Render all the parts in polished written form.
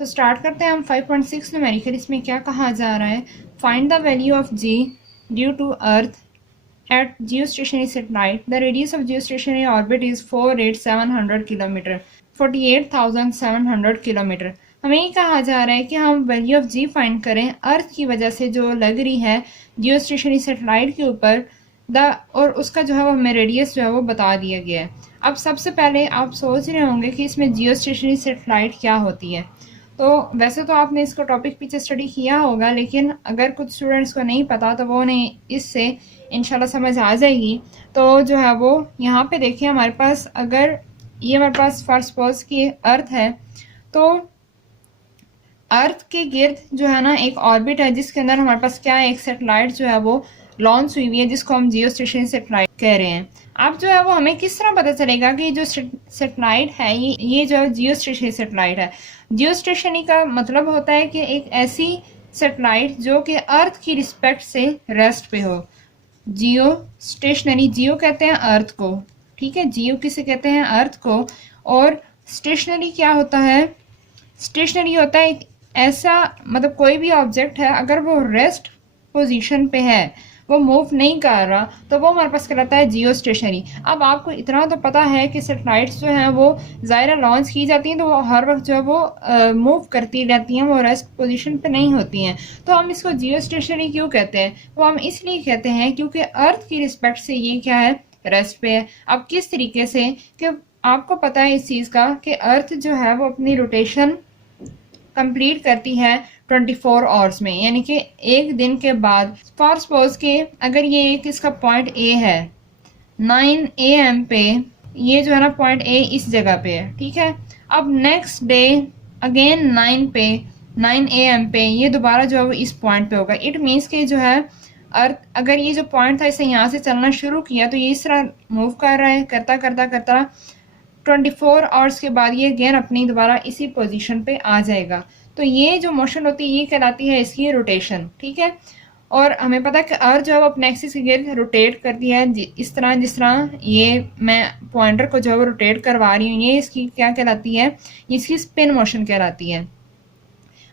तो स्टार्ट करते हैं हम 5.6 न्यूमेरिकल। इसमें क्या कहा जा रहा है, find the value of g due to earth at geostationary satellite. The radius of geostationary orbit is 48700 kilometre, 48,700 kilometre. हमें ये कहा जा रहा है कि हम वैल्यू ऑफ जी फाइंड करें अर्थ की वजह से जो लग रही है जियोस्टेशनरी सैटेलाइट के ऊपर और उसका जो है वो हमें रेडियस जो है वो बता दिया गया है। अब सबसे पहले आप सोच रहे होंगे कि इसमें जियोस्टेशनरी सैटेलाइट क्या होती है। तो वैसे तो आपने इसको टॉपिक पीछे स्टडी किया होगा, लेकिन अगर कुछ स्टूडेंट्स को नहीं पता तो वो उन्हें इससे इंशाल्लाह समझ आ जाएगी। तो जो है वो यहाँ पे देखिए, हमारे पास अगर ये हमारे पास फर्स्ट सपोज की अर्थ है, तो अर्थ के गिर्द जो है ना एक ऑर्बिट है जिसके अंदर हमारे पास क्या है, एक सैटेलाइट जो है वो लॉन्च हुई हुई है जिसको हम जियोस्टेशनरी सैटेलाइट कह रहे हैं। अब जो है वो हमें किस तरह पता चलेगा कि जो सैटेलाइट है ये जो जियोस्टेशनरी सैटेलाइट है। जियोस्टेशनरी का मतलब होता है कि एक ऐसी सैटेलाइट जो कि अर्थ की रिस्पेक्ट से रेस्ट पे हो। जियो स्टेशनरी, जियो कहते हैं अर्थ को, ठीक है, जियो किसे कहते हैं, अर्थ को। और स्टेशनरी क्या होता है, स्टेशनरी होता है एक ऐसा मतलब कोई भी ऑब्जेक्ट है अगर वो रेस्ट पोजीशन पे है, वो मूव नहीं कर रहा, तो वो हमारे पास कहलाता है जियो स्टेशनरी। अब आपको इतना तो पता है कि सैटेलाइट्स जो हैं वो ज़ाहिर लॉन्च की जाती हैं तो वो हर वक्त जो है वो मूव करती रहती हैं, वो रेस्ट पोजीशन पे नहीं होती हैं। तो हम इसको जियो स्टेशनरी क्यों कहते हैं, वो हम इसलिए कहते हैं क्योंकि अर्थ की रिस्पेक्ट से ये क्या है, रेस्ट पे है। अब किस तरीके से कि आपको पता है इस चीज़ का कि अर्थ जो है वो अपनी रोटेशन कंप्लीट करती है 24 आवर्स में, यानी कि एक दिन के बाद। फॉर सपोज के अगर ये एक इसका पॉइंट ए है 9 AM पे, ये जो है ना पॉइंट ए इस जगह पे है, ठीक है। अब नेक्स्ट डे अगेन 9 AM पे ये दोबारा जो है वो इस पॉइंट पे होगा। इट मीन्स कि जो है अर्थ अगर ये जो पॉइंट था इसे यहाँ से चलना शुरू किया तो ये इस तरह मूव कर रहा है, करता करता करता 24 आवर्स के बाद ये अगेन अपनी दोबारा इसी पोजीशन पे आ जाएगा। तो ये जो मोशन होती है ये कहलाती है इसकी रोटेशन, ठीक है। और हमें पता है कि अर्थ जो है वो अपने एक्सिस के गिर्द रोटेट करती है इस तरह, जिस तरह ये मैं पॉइंटर को जो है वो रोटेट करवा रही हूँ, ये इसकी क्या कहलाती है, इसकी स्पिन मोशन कहलाती है।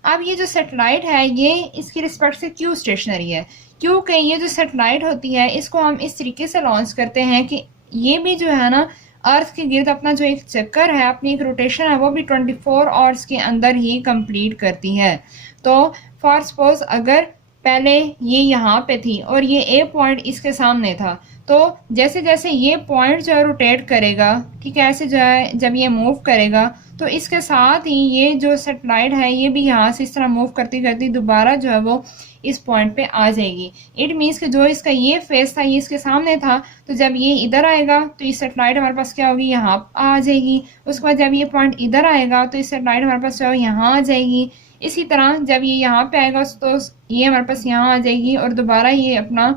अब ये जो सैटेलाइट है ये इसकी रिस्पेक्ट से क्यों स्टेशनरी है, क्योंकि ये जो सैटेलाइट होती है इसको हम इस तरीके से लॉन्च करते हैं कि ये भी जो है ना अर्थ के गिर्द अपना जो एक चक्कर है, अपनी एक रोटेशन है, वो भी 24 आवर्स के अंदर ही कंप्लीट करती है। तो फॉर सपोज अगर पहले ये यहाँ पे थी और ये ए पॉइंट इसके सामने था, तो जैसे जैसे ये पॉइंट जो है रोटेट करेगा, ठीक है, ऐसे जो है जब ये मूव करेगा तो इसके साथ ही ये जो सैटेलाइट है ये भी यहाँ से इस तरह मूव करती करती दोबारा जो है वो इस पॉइंट पे आ जाएगी। इट मीन्स कि जो इसका ये फेस था ये इसके सामने था, तो जब ये इधर आएगा तो ये सैटेलाइट हमारे पास क्या होगी, यहाँ आ जाएगी। उसके बाद जब ये पॉइंट इधर आएगा तो ये सैटेलाइट हमारे पास जो है यहाँ आ जाएगी। इसी तरह जब ये यहाँ पे आएगा तो ये हमारे पास यहाँ आ जाएगी और दोबारा ये अपना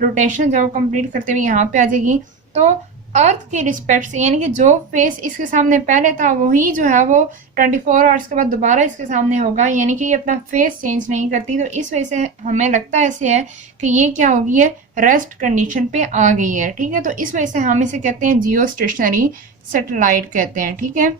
रोटेशन जब कंप्लीट करते हुए यहाँ पे आ जाएगी। तो अर्थ के रिस्पेक्ट से, यानी कि जो फेस इसके सामने पहले था वही जो है वो 24 आवर्स के बाद दोबारा इसके सामने होगा, यानी कि ये अपना फेस चेंज नहीं करती। तो इस वजह से हमें लगता ऐसे है कि ये क्या होगी, है रेस्ट कंडीशन पे आ गई है, ठीक है। तो इस वजह से हम इसे कहते हैं जियो स्टेशनरी सैटेलाइट कहते हैं, ठीक है।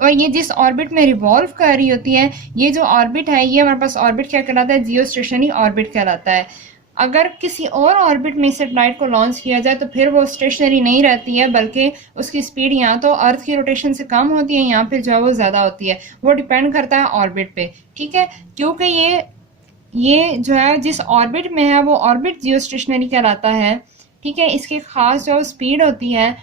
और ये जिस ऑर्बिट में रिवॉल्व कर रही होती है, ये जो ऑर्बिट है ये हमारे पास ऑर्बिट क्या कहलाता है, जियो स्टेशनरी ऑर्बिट कहलाता है। अगर किसी और ऑर्बिट में सैटेलाइट को लॉन्च किया जाए तो फिर वो स्टेशनरी नहीं रहती है, बल्कि उसकी स्पीड यहाँ तो अर्थ की रोटेशन से कम होती है, यहाँ पे जो है वो ज़्यादा होती है। वो डिपेंड करता है ऑर्बिट पे, ठीक है। क्योंकि ये जो है जिस ऑर्बिट में है वो ऑर्बिट जियो स्टेशनरी कहलाता है, ठीक है। इसकी खास जो स्पीड होती है,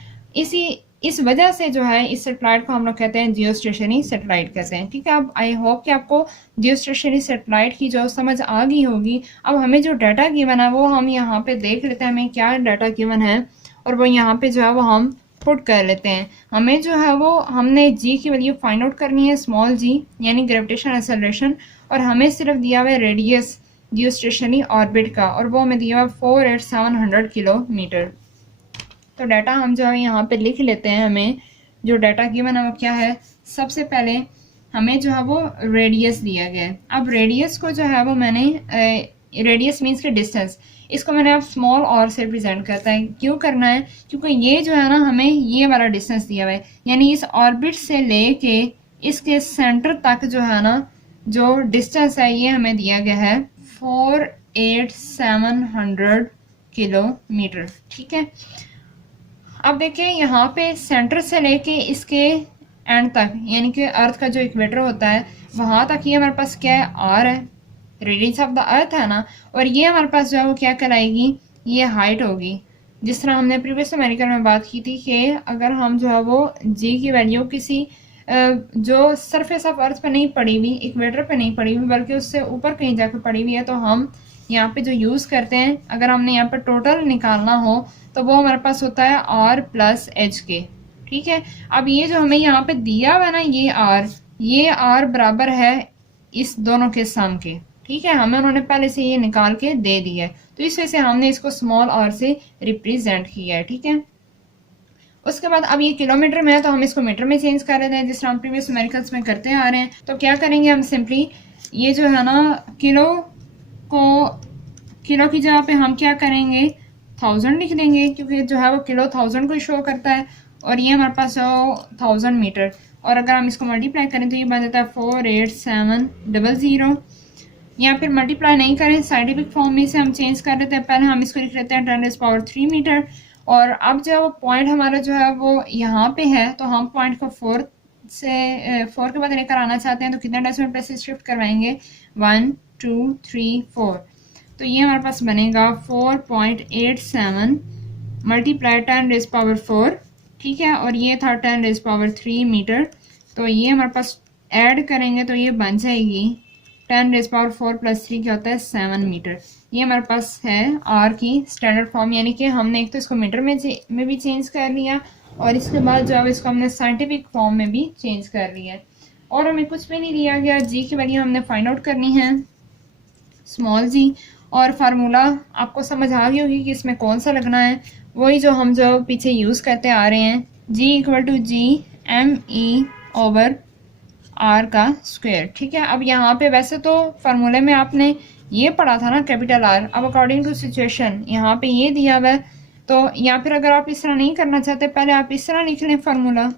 इस वजह से जो है इस सैटेलाइट को हम लोग कहते हैं जियो स्टेशनरी सैटेलाइट कहते हैं, ठीक है। अब आई होप कि आपको जियो स्टेशनरी सैटेलाइट की जो समझ आ गई होगी। अब हमें जो डाटा गिवन है वो हम यहाँ पे देख लेते हैं, हमें क्या डाटा गिवन है और वो यहाँ पे जो है वो हम पुट कर लेते हैं। हमें जो है वो हमने जी की वैल्यू फाइंड आउट करनी है, स्मॉल जी यानी ग्रेविटेशन एक्सेलरेशन, और हमें सिर्फ दिया हुआ है रेडियस जियो स्टेशनरी ऑर्बिट का, और वो हमें दिया हुआ 48,700 किलोमीटर। तो डाटा हम जो है यहाँ पे लिख लेते हैं। हमें जो डाटा गिवन है वो क्या है, सबसे पहले हमें जो है वो रेडियस दिया गया है। अब रेडियस को जो है वो मैंने रेडियस मीन्स के डिस्टेंस, इसको मैंने अब स्मॉल और से रिप्रेजेंट करता है। क्यों करना है, क्योंकि ये जो है ना हमें ये वाला डिस्टेंस दिया हुआ है, यानी इस ऑर्बिट से लेके इसके सेंटर तक जो है ना जो डिस्टेंस है ये हमें दिया गया है 48700 किलोमीटर। ठीक है, अब देखिए यहाँ पे सेंटर से लेके इसके एंड तक यानी कि अर्थ का जो इक्वेटर होता है वहां तक ये हमारे पास क्या है, आर है, रेडियस ऑफ द अर्थ है ना, और ये हमारे पास जो है वो क्या कहलाएगी, ये हाइट होगी। जिस तरह हमने प्रीवियस न्यूमेरिकल में बात की थी कि अगर हम जो है वो जी की वैल्यू किसी जो सरफेस ऑफ अर्थ पे नहीं पड़ी हुई, इक्वेटर पे नहीं पड़ी हुई, बल्कि उससे ऊपर कहीं जाकर पड़ी हुई है, तो हम यहाँ पे जो यूज़ करते हैं, अगर हमने यहाँ पे टोटल निकालना हो तो वो हमारे पास होता है आर प्लस एच के। ठीक है, अब ये जो हमें यहाँ पे दिया हुआ है ना ये आर बराबर है इस दोनों के सम के। ठीक है, हमें उन्होंने पहले से ये निकाल के दे दिया है, तो इस वजह से हमने इसको स्मॉल आर से रिप्रेजेंट किया है। ठीक है, उसके बाद अब ये किलोमीटर में है तो हम इसको मीटर में चेंज कर रहे हैं जिस तरह हम प्रीवियस न्यूमेरिकल्स में करते आ रहे हैं। तो क्या करेंगे हम, सिंपली ये जो है ना किलो की जगह पे हम क्या करेंगे 1000 लिख देंगे, क्योंकि जो है वो किलो 1000 को शो करता है, और ये हमारे पास 1000 मीटर, और अगर हम इसको मल्टीप्लाई करें तो ये बन जाता है 48700। या फिर मल्टीप्लाई नहीं करें, साइंटिफिक फॉर्म में से हम चेंज कर लेते हैं, पहले हम इसको लिख लेते हैं 10⁻³ मीटर, और अब जो वो पॉइंट हमारा जो है वो यहाँ पे है, तो हम पॉइंट को 4 के बाद लेकर आना चाहते हैं, तो कितने डेसिमल प्लेसेस शिफ्ट करवाएंगे, 1 2 3 4, तो ये हमारे पास बनेगा 4.87 मल्टीप्लाई 10⁻⁴। ठीक है, और ये था 10⁻³ मीटर, तो ये हमारे पास ऐड करेंगे तो ये बन जाएगी 10⁻⁴ + 3 क्या होता है 7 मीटर। ये हमारे पास है आर की स्टैंडर्ड फॉर्म, यानी कि हमने एक तो इसको मीटर में भी चेंज कर लिया, और इसके बाद जो है इसको हमने साइंटिफिक फॉर्म में भी चेंज कर लिया है, और हमें कुछ भी नहीं दिया गया। जी की वैल्यू हमने फाइंड आउट करनी है, स्मॉल जी, और फार्मूला आपको समझ आ गई होगी कि इसमें कौन सा लगना है, वही जो हम जो पीछे यूज़ करते आ रहे हैं, G = G(m)(e)/r²। ठीक है, अब यहाँ पे वैसे तो फार्मूले में आपने ये पढ़ा था ना कैपिटल आर, अब अकॉर्डिंग टू सिचुएशन यहाँ पे ये दिया हुआ है, तो या फिर अगर आप इस तरह नहीं करना चाहते, पहले आप इस तरह लिख लें फार्मूला,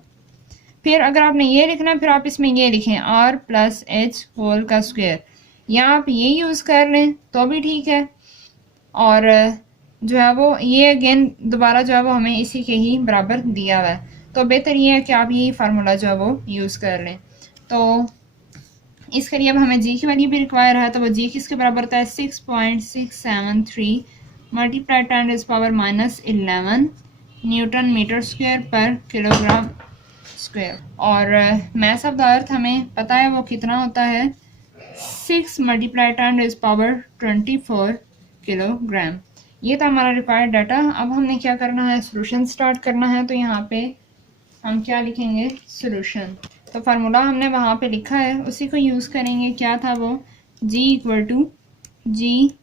फिर अगर आपने ये लिखना है फिर आप इसमें ये लिखें r + h², या आप ये यूज़ कर लें तो भी ठीक है, और जो है वो ये अगेन दोबारा जो है वो हमें इसी के ही बराबर दिया हुआ है, तो बेहतर ये है कि आप यही फार्मूला जो है वो यूज़ कर लें। तो इसके लिए अब हमें जी की वैल्यू भी रिक्वायर है, तो वो जी किसके बराबर होता है 6.673 मल्टीप्लाई 10⁻⁻11 न्यूटन मीटर स्क्वायर पर किलोग्राम स्क्वायर, और मास ऑफ द अर्थ हमें पता है वो कितना होता है 6 मल्टीप्लाई 10⁻24 किलोग्राम। ये था हमारा रिक्वायर्ड डाटा। अब हमने क्या करना है, सोल्यूशन स्टार्ट करना है, तो यहाँ पे हम क्या लिखेंगे, सोल्यूशन। तो फार्मूला हमने वहाँ पे लिखा है उसी को यूज़ करेंगे, क्या था वो G = G(m)(e)/r²।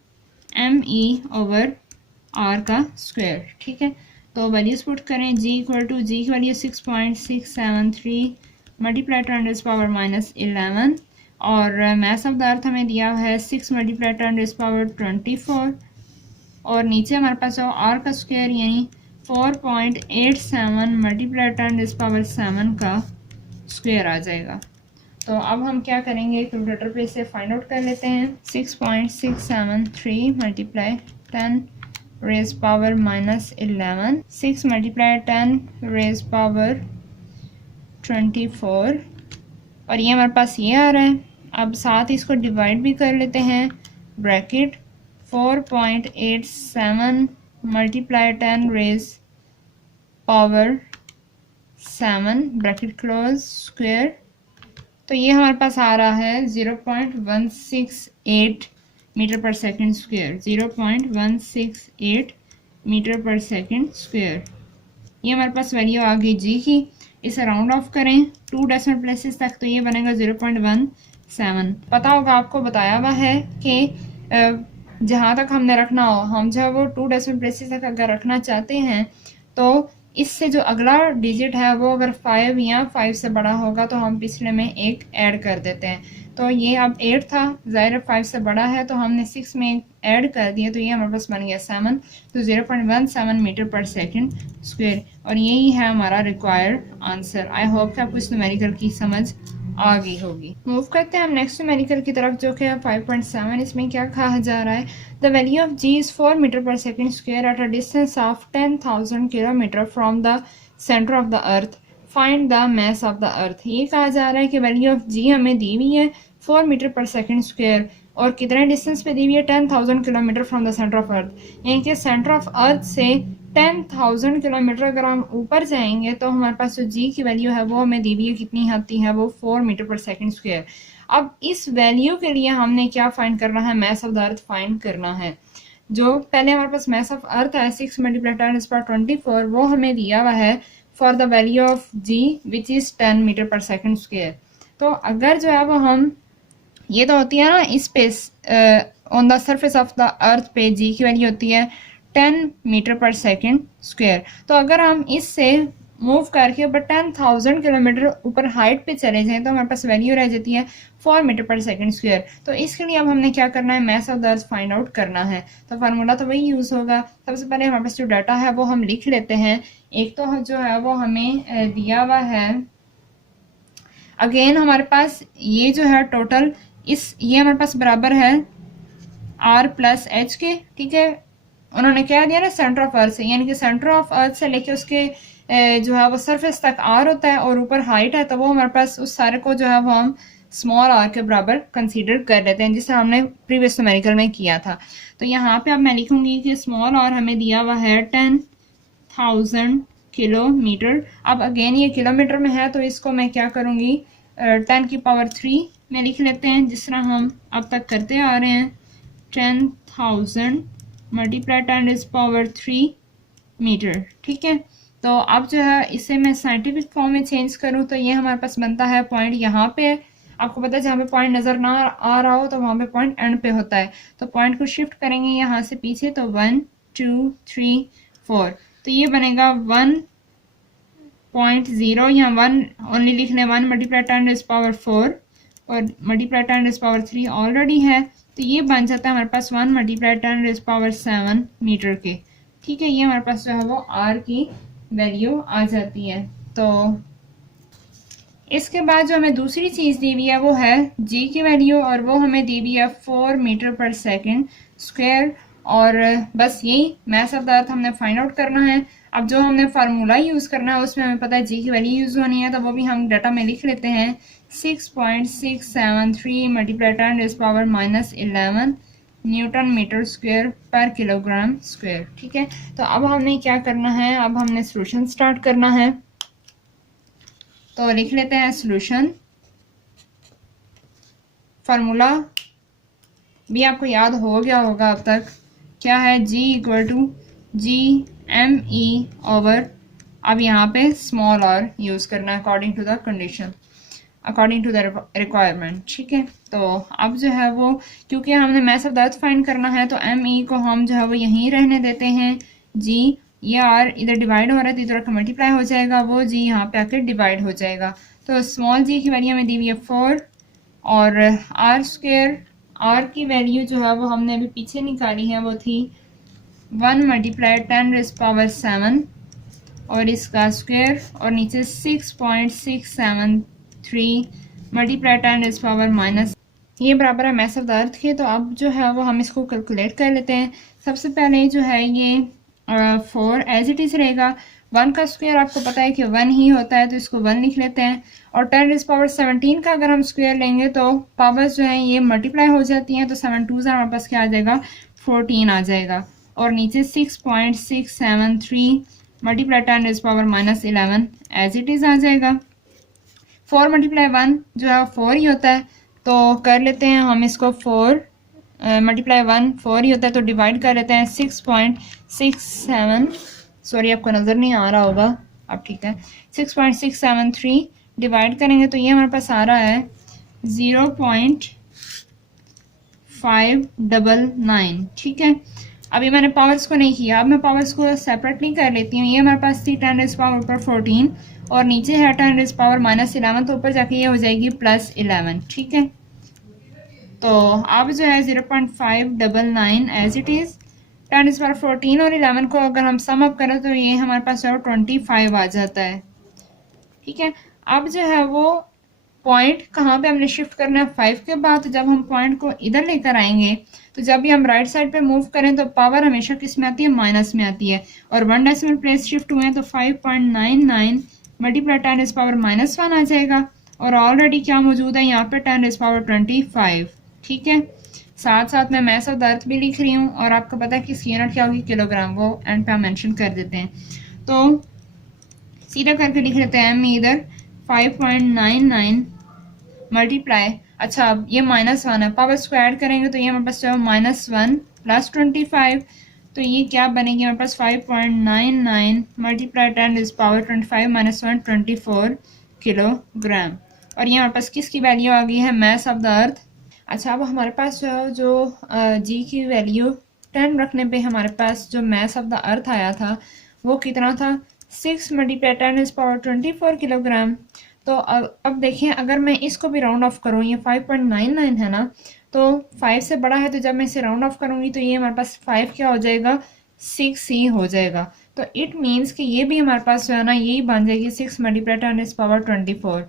ठीक है, तो वैल्यूज पुट करें, G की वैल्यू 6.673 मल्टीप्लाई 10⁻⁻11, और मास ऑफ द अर्थ हमें दिया है 6 मल्टीप्लाई 10⁻24, और नीचे हमारे पास आर का स्क्वायर यानी 4.87 मल्टीप्लाई 10⁻7 का स्क्वायर आ जाएगा। तो अब हम क्या करेंगे, कैलकुलेटर पे इसे फाइंड आउट कर लेते हैं। 6.673 मल्टीप्लाई 10⁻⁻11, 6 मल्टीप्लाई 10⁻24, और ये हमारे पास ये आ रहा है। अब साथ इसको डिवाइड भी कर लेते हैं, bracket 4.87 multiply 10⁻7 bracket close square, तो ये हमारे पास आ रहा है 0.168 मीटर पर सेकंड स्क्वायर, 0.168 मीटर पर सेकंड स्क्वायर। ये हमारे पास वैल्यू आ गई जी की। इसे राउंड ऑफ करें 2 डेसिमल प्लेसेस तक, तो ये बनेगा 0.17। पता होगा आपको बताया हुआ है कि जहाँ तक हमने रखना हो, हम जो है वो 2 डेसिमल प्लेसेस तक अगर रखना चाहते हैं, तो इससे जो अगला डिजिट है वो अगर 5 या 5 से बड़ा होगा तो हम पिछले में एक ऐड कर देते हैं। तो ये अब 8 था, ज़ाहिर 5 से बड़ा है, तो हमने 6 में ऐड कर दिया, तो ये हमारे पास बन गया 7, तो 0.17 मीटर पर सेकंड स्क्वायर, और यही है हमारा रिक्वायर्ड आंसर। आई होप कि आपको इस न्यूमेरिकल की समझ आ गई होगी। मूव करते हैं हम नेक्स्ट न्यूमेरिकल की तरफ जो कि है 5.7। इसमें क्या कहा जा रहा है, the value of g is 4 metre पर second square at a distance of 10,000 kilometre from the centre of the earth, find the mass of the earth. ये कहा जा रहा है कि वैल्यू ऑफ जी हमें दी हुई है 4 मीटर पर सेकेंड स्क्वेयर और कितने डिस्टेंस पे दी हुई है 10,000 kilometre from the centre of earth, यानी कि सेंटर ऑफ अर्थ से 10,000 किलोमीटर अगर हम ऊपर जाएंगे तो हमारे पास जो जी की वैल्यू है वो हमें दी हुई है, कितनी आती है वो 4 मीटर पर सेकेंड स्क्वेयर। अब इस वैल्यू के लिए हमने क्या फाइंड करना है, mess of the earth find करना है। जो पहले हमारे पास मैस ऑफ अर्थ है 6 मल्टीप्लाई 10⁻24, वो हमें दिया हुआ है for the value of g which is 10 metre पर सेकेंड स्क्वेयर। तो अगर जो है वो हम, ये तो होती है ना इस पे on the surface of the अर्थ पे जी की वैल्यू होती है 10 मीटर पर सेकेंड स्क्वेयर। तो अगर हम इससे मूव करके ऊपर 10,000 किलोमीटर ऊपर हाइट पे चले जाएं तो हमारे पास वैल्यू रह जाती है 4 मीटर पर सेकेंड स्क्वेयर। तो इसके लिए अब हमने क्या करना है, mess of the earth find out करना है। तो फार्मूला तो वही यूज़ होगा। सबसे पहले हमारे पास जो डाटा है वो हम लिख लेते हैं। एक तो जो है वो हमें दिया हुआ है, अगेन हमारे पास ये जो है टोटल ये हमारे पास बराबर है आर प्लस एच के, ठीक है। उन्होंने क्या दिया ना, सेंटर ऑफ अर्थ से, यानी कि सेंटर ऑफ अर्थ से लेके उसके जो है वो सरफेस तक आर होता है और ऊपर हाइट है, तो वो हमारे पास उस सारे को जो है वो हम स्मॉल आर के बराबर कंसीडर कर लेते हैं, जिसे हमने प्रीवियस न्यूमेरिकल में किया था। तो यहाँ पे अब मैं लिखूंगी कि स्मॉल आर हमें दिया हुआ है 10,000 किलोमीटर। अब अगेन ये किलोमीटर में है तो इसको मैं क्या करूँगी, 10 की पावर 3 में लिख लेते हैं, जिस तरह हम अब तक करते आ रहे हैं। 10,000 मल्टीप्लाई 10⁻³ मीटर, ठीक है। तो अब जो है इसे मैं साइंटिफिक फॉर्म में चेंज करूँ तो ये हमारे पास बनता है पॉइंट यहाँ पे है। आपको पता है जहाँ पे पॉइंट नज़र ना आ रहा हो तो वहाँ पे पॉइंट एंड पे होता है। तो पॉइंट को शिफ्ट करेंगे यहाँ से पीछे, तो 1 2 3 4, तो ये बनेगा 1.0, यहाँ 1 ओनली लिख लें, 1 मल्टीप्लाई 10⁻⁴ और मल्टीप्लाई 10⁻³ ऑलरेडी है, तो ये बन जाता है हमारे पास 1 मल्टीप्लाई 10⁻⁷ मीटर के, ठीक है। ये हमारे पास जो है वो आर की वैल्यू आ जाती है। तो इसके बाद जो हमें दूसरी चीज़ दी हुई है वो है जी की वैल्यू, और वो हमें दी हुई है 4 मीटर पर सेकेंड स्क्वायर। और बस यही मैस ऑफ द अर्थ हमने फाइंड आउट करना है। अब जो हमने फार्मूला यूज़ करना है उसमें हमें पता है जी की वैल्यू यूज़ होनी है, तो वो भी हम डाटा में लिख लेते हैं। 6.673 मल्टीप्लाई 10⁻⁻11 न्यूटन मीटर स्क्वायर पर किलोग्राम स्क्वायर, ठीक है। तो अब हमने क्या करना है, अब हमने सॉल्यूशन स्टार्ट करना है। तो लिख लेते हैं सॉल्यूशन। फार्मूला भी आपको याद हो गया होगा अब तक, क्या है, G = GME ओवर, अब यहाँ पे स्मॉल r यूज़ करना है according to the condition, according to the requirement, ठीक है। तो अब जो है वो क्योंकि हमने mass of the earth find करना है तो ME को हम जो है वो यहीं रहने देते हैं। G, ये R इधर डिवाइड हो रहा है तो इधर का मल्टीप्लाई हो जाएगा, वो G यहाँ पे आकर डिवाइड हो जाएगा। तो स्मॉल g की वैल्यू हमें दी हुई है 4 और r² r की वैल्यू जो है वो हमने अभी पीछे निकाली है, वो थी 1 मल्टीप्लाई 10⁻⁷ और इसका स्क्वायर और नीचे 6.673 मल्टीप्लाई 10⁻⁻, ये बराबर है मैस ऑफ द अर्थ के। तो अब जो है वो हम इसको कैलकुलेट कर लेते हैं। सबसे पहले जो है ये 4 एज इट इज़ रहेगा। 1 का स्क्वायर आपको पता है कि 1 ही होता है, तो इसको 1 लिख लेते हैं। और 10⁻17 का अगर हम स्क्वायर लेंगे तो पावर्स जो हैं ये मल्टीप्लाई हो जाती हैं, तो 7 2 हमारे पास क्या आ जाएगा, 14 आ जाएगा। और नीचे 6.673 मल्टीप्लाई 10⁻⁻11 एज इट इज़ आ जाएगा। 4 मल्टीप्लाई 1 जो है 4 ही होता है, तो कर लेते हैं हम इसको 4 मल्टीप्लाई 1 4 ही होता है, तो डिवाइड कर लेते हैं 6.67, सॉरी आपको नज़र नहीं आ रहा होगा, अब ठीक है। 6.673 डिवाइड करेंगे तो ये हमारे पास आ रहा है 0.599, ठीक है। अभी मैंने पावर्स को नहीं किया, अब मैं पावर्स को सेपरेटली कर लेती हूँ। ये हमारे पास थी 10⁻⁴ और नीचे है 10⁻⁻11, तो ऊपर जाके ये हो जाएगी +11, ठीक है। तो अब जो है 0.599 एज इट इज़। 10⁻⁴ और 11 को अगर हम सम अप करें तो ये हमारे पास 25 आ जाता है, ठीक है। अब जो है वो पॉइंट कहाँ पे हमने शिफ्ट करना है 5 के बाद। तो जब हम पॉइंट को इधर लेकर आएंगे तो जब भी हम राइट साइड पे मूव करें तो पावर हमेशा किस में आती है, माइनस में आती है। और 1 डेसिमल प्लेस शिफ्ट हुए हैं तो 5.99 मल्टीप्लाई 10 इज पावर -1 आ जाएगा। और ऑलरेडी क्या मौजूद है यहाँ पे 10 इज पावर 25। ठीक है, साथ साथ मैं मैथ्स ऑफ द अर्थ भी लिख रही हूँ और आपको पता है कि इसकी यूनिट क्या होगी, किलोग्राम, वो एंड पे हम मेंशन कर देते हैं। तो सीधा करके लिख लेते हैं हम इधर 5.99 मल्टीप्लाई, अच्छा अब ये -1 है, पावर स्क्वायर करेंगे तो ये हमारे पास जो -1 प्लस 25, तो ये क्या बनेगी हमारे पास 5.99 मल्टीप्लाई 10 इज पावर 25 -1 24 किलोग्राम। और ये हमारे पास किसकी वैल्यू आ गई है, मैस ऑफ द अर्थ। अच्छा अब हमारे पास जो जी की वैल्यू 10 रखने पे हमारे पास जो मैस ऑफ द अर्थ आया था वो कितना था, 6 मल्टीप्लाई 10 इज पावर 24 किलोग्राम। तो अब देखिए अगर मैं इसको भी राउंड ऑफ करूँ, ये 5.99 है ना, तो 5 से बड़ा है तो जब मैं इसे राउंड ऑफ करूँगी तो ये हमारे पास 5 क्या हो जाएगा, 6 ही हो जाएगा। तो इट मीन्स कि ये भी हमारे पास जो है ना यही बन जाएगी 6 मल्टीप्लाई 10 इज पावर 24।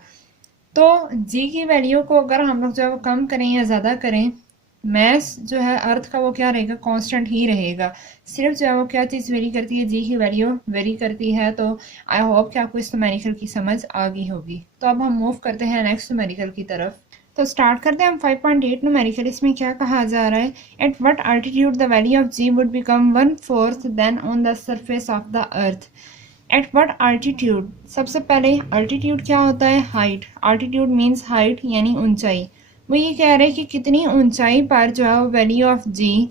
तो जी की वैल्यू को अगर हम लोग जो है वो कम करें या ज़्यादा करें, मैस जो है अर्थ का वो क्या रहेगा, कांस्टेंट ही रहेगा। सिर्फ जो है वो क्या चीज़ वेरी करती है, जी की वैल्यू वेरी करती है। तो आई होप कि आपको इस न्यूमेरिकल की समझ आ गई होगी। तो अब हम मूव करते हैं नेक्स्ट न्यूमेरिकल की तरफ। तो स्टार्ट करते हैं हम 5.8 न्यूमेरिकल। इसमें क्या कहा जा रहा है, at what altitude the value of g would become 1/4 then on the surface of the earth. At what altitude, सबसे पहले अल्टीट्यूड क्या होता है, हाइट। अल्टीट्यूड मीन्स हाइट यानी ऊंचाई। वो ये कह रहे हैं कि कितनी ऊंचाई पर जो है वैल्यू ऑफ जी,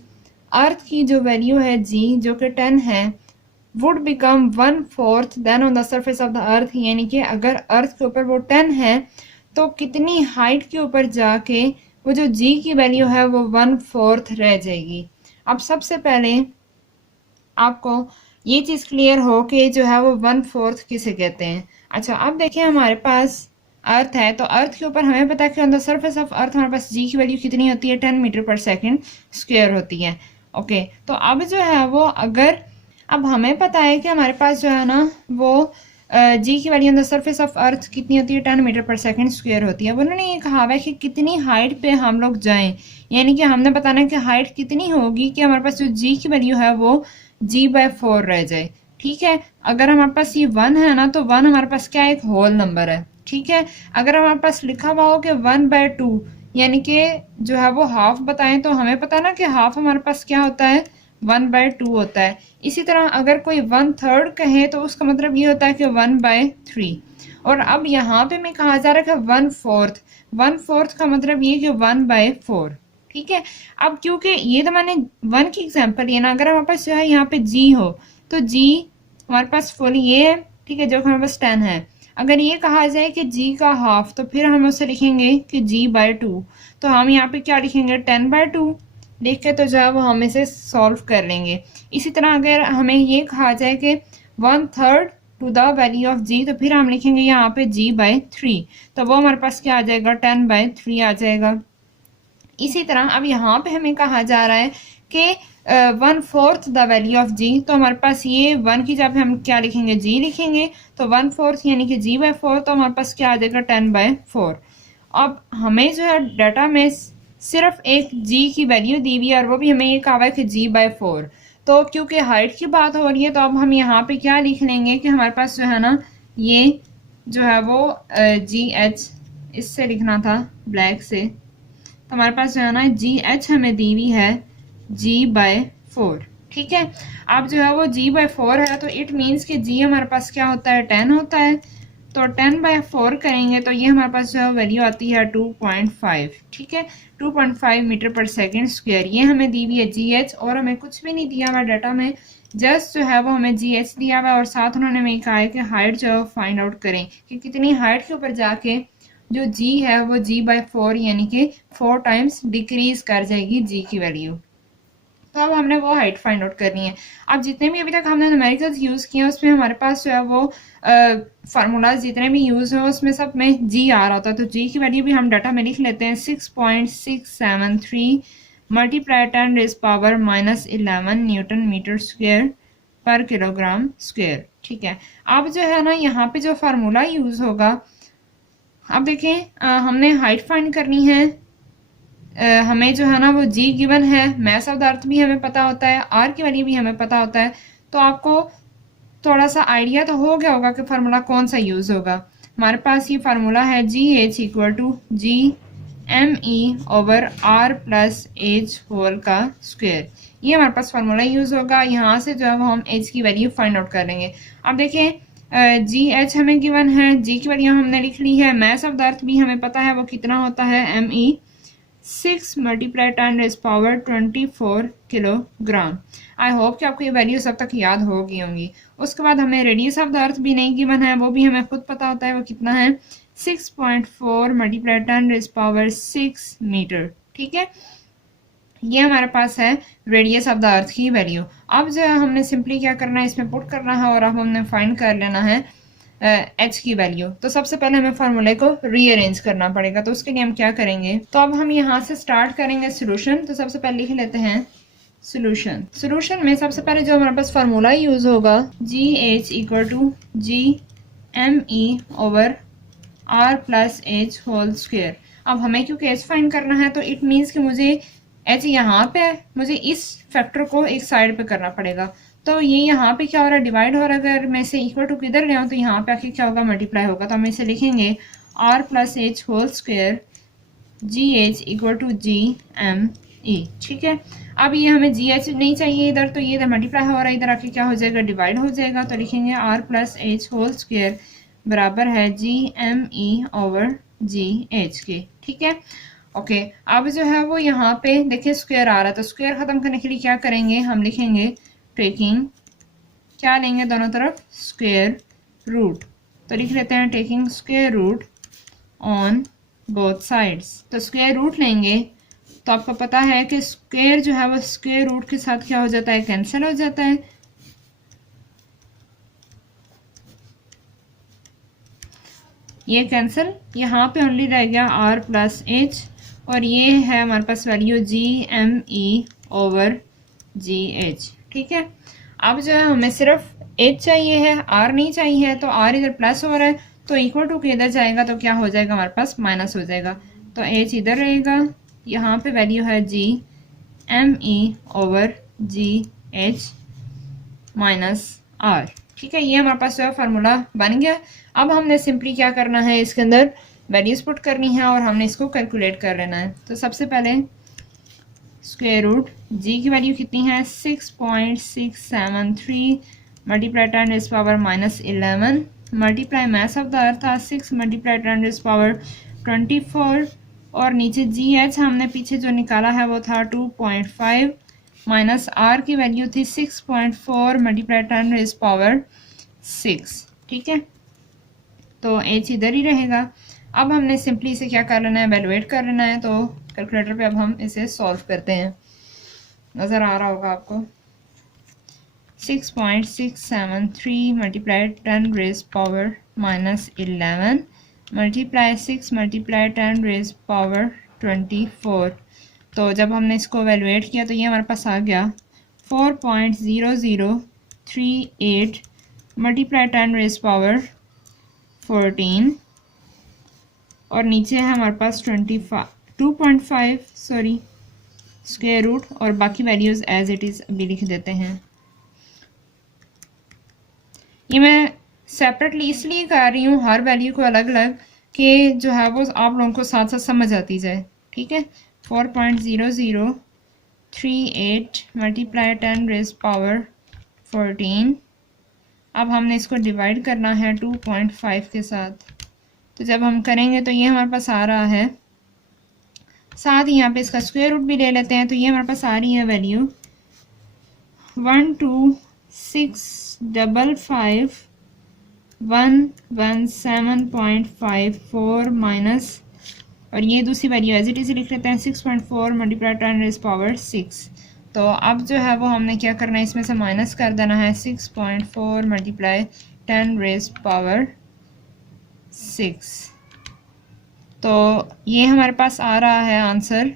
अर्थ की जो वैल्यू है जी जो कि 10 है, would become 1/4 then on the surface of the earth, यानी कि अगर अर्थ के ऊपर वो 10 है तो कितनी हाइट के ऊपर जाके वो जो जी की वैल्यू है वो 1/4 रह जाएगी। अब सबसे पहले आपको ये चीज़ क्लियर हो कि जो है वो 1/4 किसे कहते हैं। अच्छा अब देखिए हमारे पास अर्थ है, तो अर्थ के ऊपर हमें पता है कि on the surface of earth हमारे पास जी की वैल्यू कितनी होती है, 10 मीटर पर सेकंड स्क्वायर होती है। ओके, तो अब जो है वो अगर अब हमें पता है कि हमारे पास जो है ना वो जी की value on the surface of earth कितनी होती है, 10 मीटर पर सेकंड स्क्वायर होती है। अब उन्होंने ये कहा है कि कितनी हाइट पे हम लोग जाएं, यानी कि हमने बताना है कि हाइट कितनी होगी कि हमारे पास जो जी की वैल्यू है वो g/4 रह जाए। ठीक है, अगर हमारे पास ये 1 है ना तो 1 हमारे पास क्या एक होल नंबर है। ठीक है, अगर हमारे पास लिखा हुआ हो कि 1/2 यानी कि जो है वो हाफ बताएं, तो हमें पता ना कि हाफ हमारे पास क्या होता है, 1/2 होता है। इसी तरह अगर कोई 1/3 कहे तो उसका मतलब ये होता है कि 1/3। और अब यहाँ पे मैं कहा जा रहा है कि 1/4, 1/4 का मतलब ये कि 1/4। ठीक है, अब क्योंकि ये तो मैंने 1 की एग्जांपल है ना, अगर हमारे पास जो है यहाँ पे जी हो तो जी हमारे पास फुल ये है, ठीक है, जो हमारे पास 10 है। अगर ये कहा जाए कि जी का हाफ तो फिर हम उसे लिखेंगे कि g/2। तो हम यहाँ पे क्या लिखेंगे, 10/2 लिख के तो जो है वो हम इसे सॉल्व कर लेंगे। इसी तरह अगर हमें ये कहा जाए कि 1/3 टू द वैल्यू ऑफ जी, तो फिर हम लिखेंगे यहाँ पे g/3, तो वो हमारे पास क्या आ जाएगा, 10/3 आ जाएगा। इसी तरह अब यहाँ पे हमें कहा जा रहा है कि 1/4 द वैल्यू ऑफ जी, तो हमारे पास ये 1 की जगह हम क्या लिखेंगे, जी लिखेंगे, तो 1/4 यानी कि g/4, तो हमारे पास क्या आ जाएगा, 10/4। अब हमें जो है डाटा में सिर्फ एक जी की वैल्यू दी हुई है और वो भी हमें ये कहा है कि g/4। तो क्योंकि हाइट की बात हो रही है तो अब हम यहाँ पे क्या लिख लेंगे कि हमारे पास जो है ना ये जो है वो GH, इससे लिखना था ब्लैक से, तो हमारे पास जो है ना GH हमें दी हुई है g/4। ठीक है, अब जो है वो g/4 है, तो इट मीन्स कि g हमारे पास क्या होता है, 10 होता है। तो 10/4 करेंगे तो ये हमारे पास जो है वैल्यू आती है 2.5। ठीक है, 2.5 मीटर पर सेकंड स्क्वायर, ये हमें दी हुई है GH, और हमें कुछ भी नहीं दिया हुआ डाटा में, जस्ट जो है वो हमें GH दिया हुआ, और साथ उन्होंने हमें कहा है कि हाइट जो है फाइंड आउट करें कि कितनी हाइट के ऊपर जाके जो g है वो g/4 यानी कि 4 टाइम्स डिक्रीज कर जाएगी g की वैल्यू। तो अब हमने वो हाइट फाइंड आउट करनी है। अब जितने भी अभी तक हमने न्यूमेरिकल्स यूज़ किए हैं उसमें हमारे पास जो है वो फार्मूलाज जितने भी यूज़ हैं उसमें सब में g आ रहा होता है, तो g की वैल्यू भी हम डाटा में लिख लेते हैं, 6.673 मल्टीप्लाई 10⁻⁻11 न्यूटन मीटर स्क्वायर पर किलोग्राम स्क्वायर। ठीक है, अब जो है ना यहाँ पे जो फार्मूला यूज़ होगा अब देखें हमने हाइट फाइंड करनी है। हमें जो है ना वो जी गिवन है, मैस ऑफ द अर्थ भी हमें पता होता है, आर की वैल्यू भी हमें पता होता है। तो आपको थोड़ा सा आइडिया तो हो गया होगा कि फार्मूला कौन सा यूज़ होगा। हमारे पास ये फार्मूला है g h equal to g M E over r plus h whole का स्क्वायर। ये हमारे पास फार्मूला यूज़ होगा। यहाँ से जो है वो हम एच की वैल्यू फाइंड आउट कर लेंगे। अब देखें जी एच हमें गिवन है, जी की वैल्यू हमने लिख ली है, मैस ऑफ द अर्थ भी हमें पता है वो कितना होता है, m e 6 multiply 10 raise power 24 kilogram. I hope कि आपको ये वैल्यूज अब तक याद हो गई होंगी। उसके बाद हमें रेडियस ऑफ द अर्थ भी नहीं गिवन है, वो भी हमें खुद पता होता है वो कितना है, 6.4 मल्टीप्लाई 10 रेज़ पावर 6 मीटर। ठीक है, ये हमारे पास है रेडियस ऑफ द अर्थ की वैल्यू। अब जो है हमने सिंपली क्या करना है, इसमें पुट करना है और अब हमने फाइंड कर लेना है एच की वैल्यू। तो सबसे पहले हमें फार्मूले को रीअरेंज करना पड़ेगा। तो उसके लिए हम क्या करेंगे, तो अब हम यहाँ से स्टार्ट करेंगे सोल्यूशन। तो सबसे पहले लिख लेते हैं सोल्यूशन। सोल्यूशन में सबसे पहले जो हमारे पास फार्मूला यूज होगा, g h equal to g M E over r plus h whole square. अब हमें क्योंकि एच फाइंड करना है तो इट मीन्स कि मुझे एच यहाँ पे है, मुझे इस फैक्टर को एक साइड पे करना पड़ेगा। तो ये यहाँ पे क्या हो रहा है, डिवाइड हो रहा है। अगर मैं इसे इक्वल टू किधर ले आऊँ तो यहाँ पे आके क्या होगा, मल्टीप्लाई होगा। तो हम इसे लिखेंगे r plus h whole square g h equal to g M e. ठीक है, अब ये हमें जी एच नहीं चाहिए इधर, तो ये इधर मल्टीप्लाई हो रहा है, इधर आके क्या हो जाएगा, डिवाइड हो जाएगा। तो लिखेंगे r plus h whole square बराबर है जी एम ई ओवर जी एच के। ठीक है, ओके। अब जो है वो यहाँ पे देखिए स्क्वायर आ रहा है, तो स्क्वायर खत्म करने के लिए क्या करेंगे, हम लिखेंगे टेकिंग, क्या लेंगे दोनों तरफ, स्क्वायर रूट। तो लिख लेते हैं taking square root on both sides. तो स्क्वायर रूट लेंगे तो आपको पता है कि स्क्वायर जो है वो स्क्वायर रूट के साथ क्या हो जाता है, कैंसिल हो जाता है। ये कैंसिल, यहाँ पे ओनली रह गया आर प्लस एच और ये है हमारे पास value G M E over जी एच। ठीक है, अब जो है हमें सिर्फ एच चाहिए है, आर नहीं चाहिए है। तो आर इधर प्लस हो रहा है तो इक्वल टू के इधर जाएगा तो क्या हो जाएगा, हमारे पास माइनस हो जाएगा। तो एच इधर रहेगा, यहाँ पे वैल्यू है जी एम ई ओवर जी एच माइनस आर। ठीक है, ये हमारे पास जो है फार्मूला बन गया। अब हमने सिंपली क्या करना है, इसके अंदर वैल्यूज पुट करनी है और हमने इसको कैलकुलेट कर लेना है। तो सबसे पहले स्क्वायर रूट जी की वैल्यू कितनी है, 6.673 multiply 10 raise power minus 11 multiply mess of the अर्थ था 6 मल्टीप्लाई 10 रेज़ पावर 24 और नीचे जी एच हमने पीछे जो निकाला है वो था 2.5 माइनस आर की वैल्यू थी 6.4 मल्टीप्लाई 10 रेज़ पावर 6। ठीक है, तो एच इधर ही रहेगा। अब हमने सिंपली इसे क्या कर लेना है, एवेलुएट कर लेना है। तो कैलकुलेटर पे अब हम इसे सॉल्व करते हैं, नज़र आ रहा होगा आपको। 6.673 multiply 10 raise power minus 11 multiply 6 multiply 10 raise power 24। तो जब हमने इसको एवेलुएट किया तो ये हमारे पास आ गया 4.0038 मल्टीप्लाई 10 रेज़ पावर 14 और नीचे है हमारे पास 2.5 सॉरी स्क्वायर रूट और बाकी वैल्यूज़ एज इट इज़ अभी लिख देते हैं। ये मैं सेपरेटली इसलिए कर रही हूँ हर वैल्यू को अलग अलग, कि जो है वो आप लोगों को साथ साथ समझ आती जाए। ठीक है, 4.0038 मल्टीप्लाई 10 रेज़ पावर 14। अब हमने इसको डिवाइड करना है 2.5 के साथ। तो जब हम करेंगे तो ये हमारे पास आ रहा है, साथ ही यहाँ पे इसका स्क्वायर रूट भी ले लेते हैं। तो ये हमारे पास आ रही है वैल्यू 12655,117.54 माइनस और ये दूसरी वैल्यू एज इट इज लिख लेते हैं 6.4 मल्टीप्लाई 10 रेज़ पावर 6। तो अब जो है वो हमने क्या करना है, इसमें से माइनस कर देना है 6.4 मल्टीप्लाई 10 रेज़ पावर 6। तो ये हमारे पास आ रहा है आंसर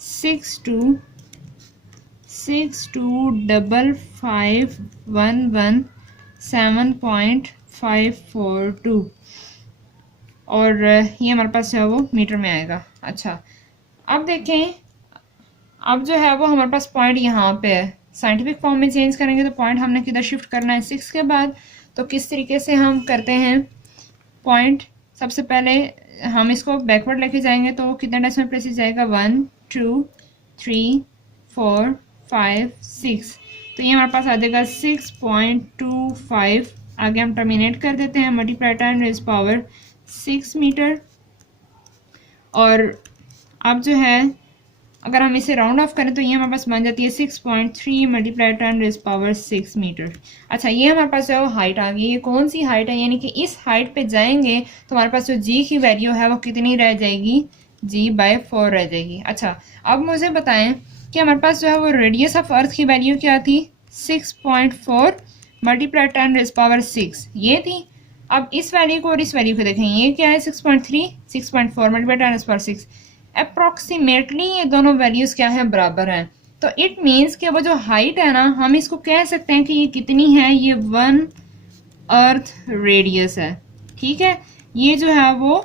6255,117.542। और ये हमारे पास जो है वो मीटर में आएगा। अच्छा, अब देखें, अब जो है वो हमारे पास पॉइंट यहाँ पे है, साइंटिफिक फॉर्म में चेंज करेंगे तो पॉइंट हमने किधर शिफ्ट करना है 6 के बाद। तो किस तरीके से हम करते हैं पॉइंट, सबसे पहले हम इसको बैकवर्ड लेके जाएंगे तो कितने डेसिमल प्लेसेस जाएगा 1 2 3 4 5 6, तो ये हमारे पास आ जाएगा 6.25। आगे हम टर्मिनेट कर देते हैं, मल्टीप्लाई 10 रेज़ पावर 6 मीटर। और अब जो है अगर हम इसे राउंड ऑफ करें तो ये हमारे पास बन जाती है 6.3 मल्टीप्लाई 10 रेज़ पावर 6 मीटर। अच्छा, ये हमारे पास जो है वो हाइट आ गई। ये कौन सी हाइट है, यानी कि इस हाइट पे जाएंगे तो हमारे पास जो जी की वैल्यू है वो कितनी रह जाएगी, g/4 रह जाएगी। अच्छा, अब मुझे बताएं कि हमारे पास जो है वो रेडियस ऑफ अर्थ की वैल्यू क्या थी, 6.4 मल्टीप्लाई 10 रेज़ पावर 6 ये थी। अब इस वैल्यू को और इस वैल्यू को देखें, ये क्या है 6.3, 6.4 मल्टीप्लाई 10 रेज़ पावर 6, अप्रॉक्सीमेटली ये दोनों वैल्यूज क्या है, बराबर हैं। तो इट मीन्स कि वो जो हाइट है ना, हम इसको कह सकते हैं कि ये कितनी है, ये 1 अर्थ रेडियस है। ठीक है, ये जो है वो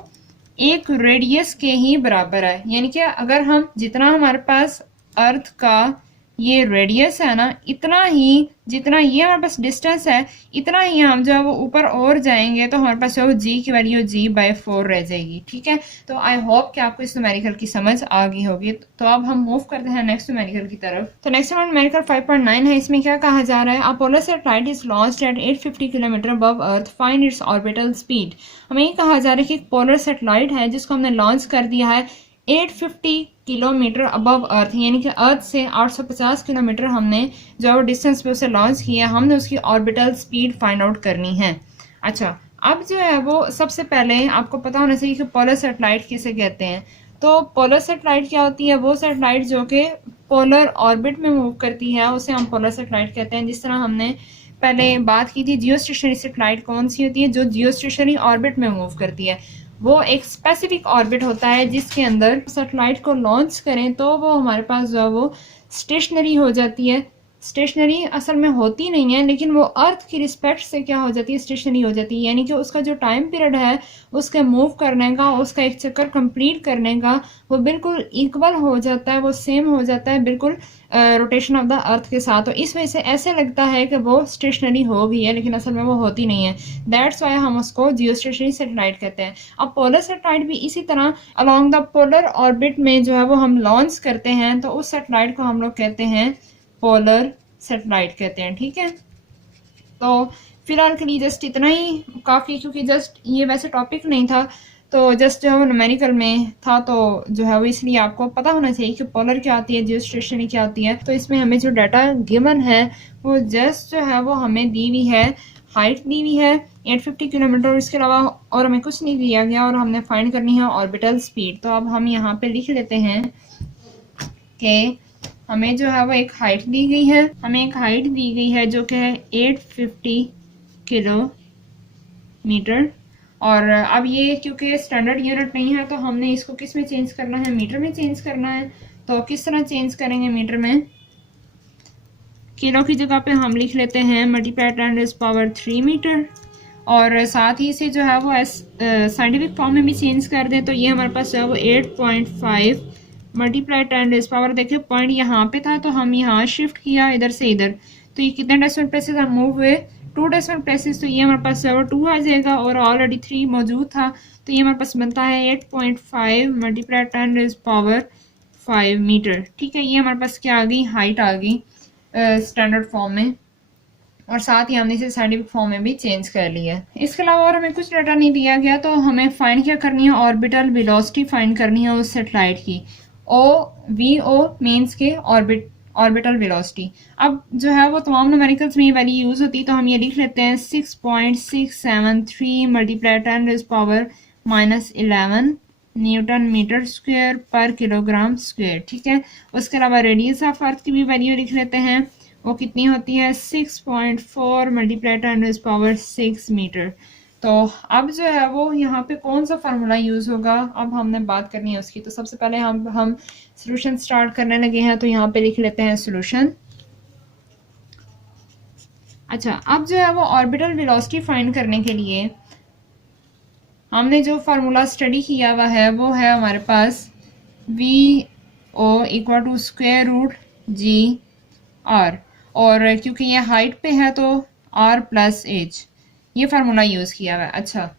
एक रेडियस के ही बराबर है, यानी कि अगर हम जितना हमारे पास अर्थ का ये रेडियस है ना, इतना ही जितना ये हमारे पास डिस्टेंस है, इतना ही हम जो है वो ऊपर और जाएंगे तो हमारे पास जो है जी की वैल्यू g/4 रह जाएगी। ठीक है, तो आई होप कि आपको इस न्यूमेरिकल की समझ आ गई होगी। तो अब हम मूव करते हैं नेक्स्ट न्यूमेरिकल की तरफ। तो नेक्स्ट न्यूमेरिकल 5.9 है। इसमें क्या कहा जा रहा है, a polar satellite is launched at 850 kilometre above earth, find its orbital speed. हमें ये कहा जा रहा है कि एक पोलर सैटेलाइट है जिसको हमने लॉन्च कर दिया है 850 किलोमीटर अबव अर्थ, यानी कि अर्थ से 850 किलोमीटर हमने जो है डिस्टेंस पे उसे लॉन्च किया, हमने उसकी ऑर्बिटल स्पीड फाइंड आउट करनी है। अच्छा, अब जो है वो सबसे पहले आपको पता होना चाहिए कि पोलर सैटेलाइट किसे कहते हैं। तो पोलर सैटेलाइट क्या होती है, वो सैटेलाइट जो कि पोलर ऑर्बिट में मूव करती है उसे हम पोलर सैटेलाइट कहते हैं। जिस तरह हमने पहले बात की थी जियो स्टेशनरी सैटेलाइट कौन सी होती है, जो जियो स्टेशनरी ऑर्बिट में मूव करती है। वो एक स्पेसिफिक ऑर्बिट होता है जिसके अंदर सैटेलाइट को लॉन्च करें तो वो हमारे पास जो है वो स्टेशनरी हो जाती है। स्टेशनरी असल में होती नहीं है, लेकिन वो अर्थ की रिस्पेक्ट से क्या हो जाती है, स्टेशनरी हो जाती है, यानी कि उसका जो टाइम पीरियड है उसके मूव करने का, उसका एक चक्कर कंप्लीट करने का, वो बिल्कुल इक्वल हो जाता है, वो सेम हो जाता है बिल्कुल रोटेशन ऑफ द अर्थ के साथ। तो इस वजह से ऐसे लगता है कि वो स्टेशनरी हो गई है, लेकिन असल में वो होती नहीं है। दैट्स वाई हम उसको जियो स्टेशनरी सैटेलाइट कहते हैं। अब पोलर सैटेलाइट भी इसी तरह अलॉन्ग द पोलर ऑर्बिट में जो है वो हम लॉन्च करते हैं, तो उस सैटेलाइट को हम लोग कहते हैं पोलर सैटेलाइट कहते हैं। ठीक है, तो फिलहाल के लिए जस्ट इतना ही काफ़ी, क्योंकि जस्ट ये वैसे टॉपिक नहीं था, तो जस्ट जो है वो न्यूमेरिकल में था, तो जो है वो इसलिए आपको पता होना चाहिए कि पोलर क्या होती है, जियो स्टेशनरी क्या होती है। तो इसमें हमें जो डाटा गिवन है वो जस्ट जो है वो हमें दी हुई है, हाइट दी हुई है 850 किलोमीटर, और इसके अलावा और हमें कुछ नहीं दिया गया, और हमने फाइंड करनी है ऑर्बिटल स्पीड। तो अब हम यहाँ पे लिख लेते हैं कि हमें जो है वो एक हाइट दी गई है, हमें एक हाइट दी गई है जो कि है 850 किलोमीटर। और अब ये क्योंकि स्टैंडर्ड यूनिट नहीं है तो हमने इसको किस में चेंज करना है, मीटर में चेंज करना है। तो किस तरह चेंज करेंगे मीटर में, किलो की जगह पे हम लिख लेते हैं मल्टीप्लाई 10 रेज़ पावर 3 मीटर, और साथ ही से जो है वो साइंटिफिक फॉर्म में भी चेंज कर दें तो ये हमारे पास जो है वो 8.5 मल्टीप्लाई 10 रेज़ पावर, देखिए पॉइंट यहाँ पे था तो हम यहाँ शिफ्ट किया इधर से इधर, तो ये कितने डेसिमल प्लेसेस हम मूव हुए, 2 डेसिमल प्लेसेस, तो ये हमारे पास जो है वो 2 आ जाएगा, और ऑलरेडी 3 मौजूद था, तो ये हमारे पास बनता है 8.5 मल्टीप्लाई 10 रेज़ पावर 5 मीटर। ठीक है, ये हमारे पास क्या आ गई, हाइट आ गई स्टैंडर्ड फॉर्म में, और साथ ही हमने इसे साइंटिफिक फॉर्म में भी चेंज कर लिया है। इसके अलावा और हमें कुछ डाटा नहीं दिया गया, तो हमें फाइंड क्या करनी है, ऑर्बिटल वेलोसिटी फाइंड करनी है उस सैटेलाइट की। OVO मीन्स के ऑर्बिटल वेलोसिटी। अब जो है वो तमाम न्यूमेरिकल्स में ये वैल्यू यूज़ होती है, तो हम ये लिख लेते हैं 6.673 multiply 10 raise power -11 newton metre square पर किलोग्राम स्क्वायर। ठीक है, उसके अलावा रेडियस ऑफ अर्थ की भी वैल्यू लिख लेते हैं, वो कितनी होती है 6.4 मल्टीप्लाई 10 रेज़ पावर 6 मीटर। तो अब जो है वो यहाँ पे कौन सा फार्मूला यूज़ होगा, अब हमने बात करनी है उसकी। तो सबसे पहले हम सॉल्यूशन स्टार्ट करने लगे हैं, तो यहाँ पे लिख लेते हैं सॉल्यूशन। अच्छा, अब जो है वो ऑर्बिटल वेलोसिटी फाइंड करने के लिए हमने जो फार्मूला स्टडी किया हुआ है वो है हमारे पास VO equal to square root g r, और क्योंकि ये हाइट पे है तो R प्लस एच, ये फार्मूला यूज़ किया हुआ है। अच्छा,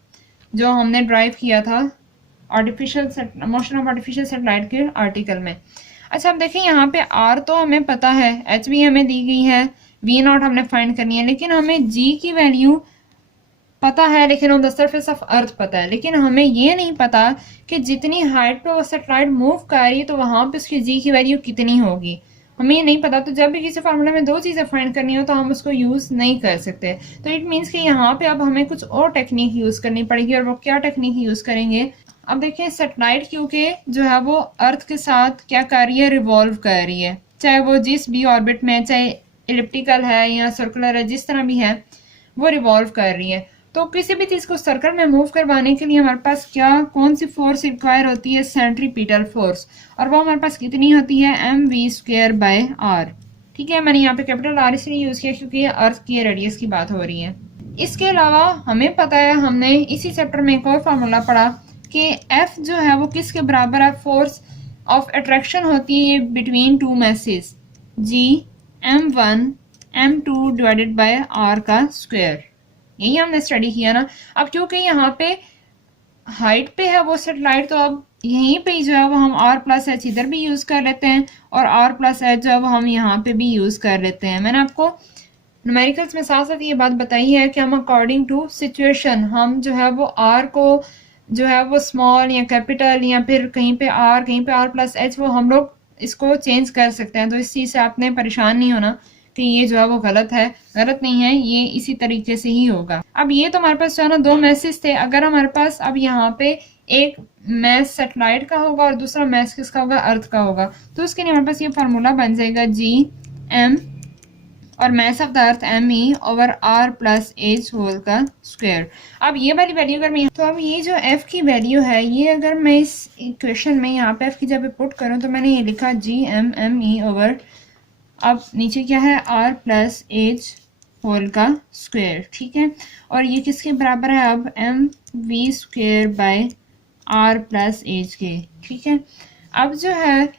जो हमने ड्राइव किया था मोशन ऑफ आर्टिफिशियल सैटेलाइट के आर्टिकल में। अच्छा, अब देखें यहाँ पे R तो हमें पता है, H भी हमें दी गई है, V0 हमने फाइंड करनी है, लेकिन हमें G की वैल्यू पता है, लेकिन on the surface of earth पता है, लेकिन हमें ये नहीं पता कि जितनी हाइट पे वो सैटेलाइट मूव कर रही है तो वहाँ पे उसकी जी की वैल्यू कितनी होगी, हमें ये नहीं पता। तो जब भी किसी फार्मूला में दो चीज़ें फाइंड करनी हो तो हम उसको यूज़ नहीं कर सकते। तो इट मीन्स कि यहाँ पे अब हमें कुछ और टेक्निक यूज़ करनी पड़ेगी, और वो क्या टेक्निक यूज़ करेंगे। अब देखिए, सैटेलाइट क्योंकि जो है वो अर्थ के साथ क्या कर रही है, रिवॉल्व कर रही है, चाहे वो जिस भी ऑर्बिट में, चाहे इलिप्टिकल है या सर्कुलर है, जिस तरह भी है वो रिवॉल्व कर रही है। तो किसी भी चीज़ को सर्कल में मूव करवाने के लिए हमारे पास कौन सी फोर्स रिक्वायर होती है, सेंट्रीपिटल फोर्स, और वो हमारे पास कितनी होती है, mv²/r। ठीक है, मैंने यहाँ पे कैपिटल R इसलिए यूज़ किया क्योंकि ये अर्थ की रेडियस की बात हो रही है। इसके अलावा हमें पता है, हमने इसी चैप्टर में एक और फार्मूला पढ़ा कि F जो है वो किसके बराबर है, फोर्स ऑफ अट्रैक्शन होती है between two message, G m1 m2 divided by R का स्क्वायर। यही हमने स्टडी किया ना। अब क्योंकि यहाँ पे हाइट पे है वो सेटेलाइट, तो अब यहीं पे जो है वो हम R प्लस एच इधर भी यूज़ कर लेते हैं, और R प्लस एच जो है वो हम यहाँ पे भी यूज़ कर लेते हैं। मैंने आपको न्यूमेरिकल्स में साथ साथ ये बात बताई है कि हम अकॉर्डिंग टू सिचुएशन हम जो है वो R को जो है वो स्मॉल या कैपिटल, या फिर कहीं पे R कहीं पे R प्लस एच, वो हम लोग इसको चेंज कर सकते हैं। तो इस चीज़ से आपने परेशान नहीं होना कि ये जो है वो गलत है, गलत नहीं है, ये इसी तरीके से ही होगा। अब ये तो हमारे पास जो है ना दो मैसेज थे। अगर हमारे पास अब यहाँ पे एक मैस सेटेलाइट का होगा और दूसरा मैस किसका होगा, अर्थ का होगा, तो उसके लिए हमारे पास ये फार्मूला बन जाएगा Gm और mass of the earth me over R plus h whole का स्क्वायर। अब ये वाली वैल्यू अगर मैं, तो अब ये जो f की वैल्यू है, ये अगर मैं इस इक्वेशन में यहाँ पे f की जगह पुट करूँ तो मैंने ये लिखा Gm me ओवर, अब नीचे क्या है, R प्लस एच होल का स्क्वायर। ठीक है, और ये किसके बराबर है, अब mv²/r प्लस एच के। ठीक है, अब जो है,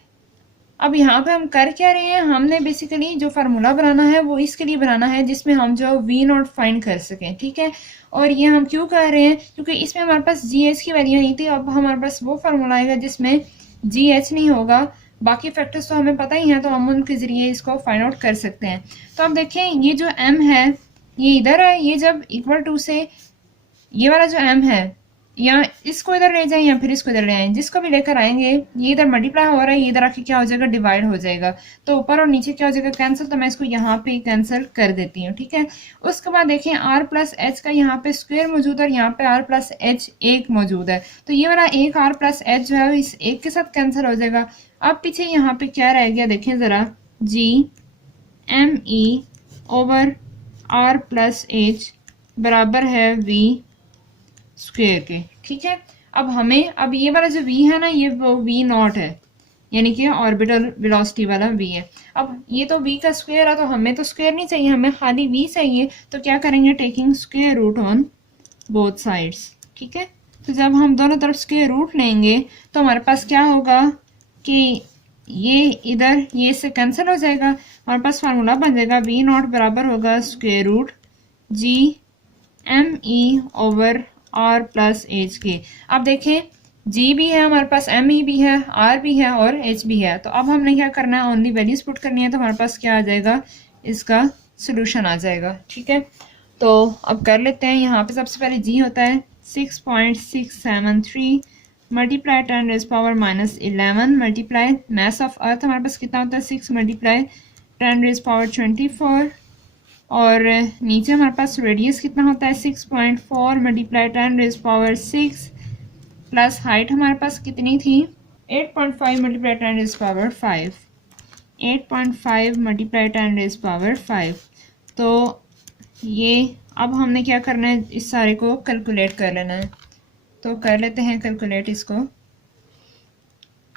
अब यहाँ पे हम कर क्या रहे हैं, हमने बेसिकली जो फार्मूला बनाना है वो इसके लिए बनाना है जिसमें हम जो V0 फाइंड कर सकें। ठीक है, और ये हम क्यों कर रहे हैं, क्योंकि इसमें हमारे पास GH की वैल्यू नहीं थी। अब हमारे पास वो फार्मूला आएगा जिसमें GH नहीं होगा, बाकी फैक्टर्स तो हमें पता ही हैं, तो हम उनके ज़रिए इसको फाइंड आउट कर सकते हैं। तो अब देखें, ये जो m है ये इधर है, ये जब इक्वल टू से ये वाला जो m है, या इसको इधर ले जाएं या फिर इसको इधर ले आएं, जिसको भी लेकर आएंगे, ये इधर मल्टीप्लाई हो रहा है, ये इधर आके क्या हो जाएगा, डिवाइड हो जाएगा। तो ऊपर और नीचे क्या हो जाएगा, कैंसिल। तो मैं इसको यहाँ पे कैंसिल कर देती हूँ। ठीक है, उसके बाद देखें R प्लस एच का यहाँ पे स्क्वायर मौजूद है और यहाँ पे R प्लस एच एक मौजूद है, तो ये वाला एक R प्लस एच जो है इस एक के साथ कैंसिल हो जाएगा। अब पीछे यहाँ पे क्या रह गया, देखें ज़रा, Gme over R plus H बराबर है V स्क्वायर के। ठीक है, अब हमें, अब ये वाला जो v है ना, ये वो V0 है, यानी कि ऑर्बिटल वेलोसिटी वाला v है। अब ये तो v का स्क्वायर है, तो हमें तो स्क्वायर नहीं चाहिए, हमें खाली v चाहिए। तो क्या करेंगे, taking square root on both sides. ठीक है, तो जब हम दोनों तरफ स्क्वायर रूट लेंगे तो हमारे पास क्या होगा कि ये इधर ये से कैंसिल हो जाएगा, हमारे पास फार्मूला बन जाएगा V0 बराबर होगा square root Gme over R plus h के। अब देखें, G भी है हमारे पास, Me भी है, R भी है और H भी है। तो अब हमने क्या करना है, ओनली वैल्यूज पुट करनी है, तो हमारे पास क्या आ जाएगा, इसका सोल्यूशन आ जाएगा। ठीक है, तो अब कर लेते हैं। यहाँ पे सबसे पहले G होता है 6.673 multiply 10⁻⁻11 multiply mass of earth हमारे पास कितना होता है, 6 मल्टीप्लाई 10⁻24, और नीचे हमारे पास रेडियस कितना होता है, 6.4 मल्टीप्लाई 10⁻6 प्लस हाइट हमारे पास कितनी थी, 8.5 मल्टीप्लाई 10⁻5, 8.5 मल्टीप्लाई 10⁻5। तो ये अब हमने क्या करना है, इस सारे को कैलकुलेट कर लेना है। तो कर लेते हैं कैलकुलेट इसको,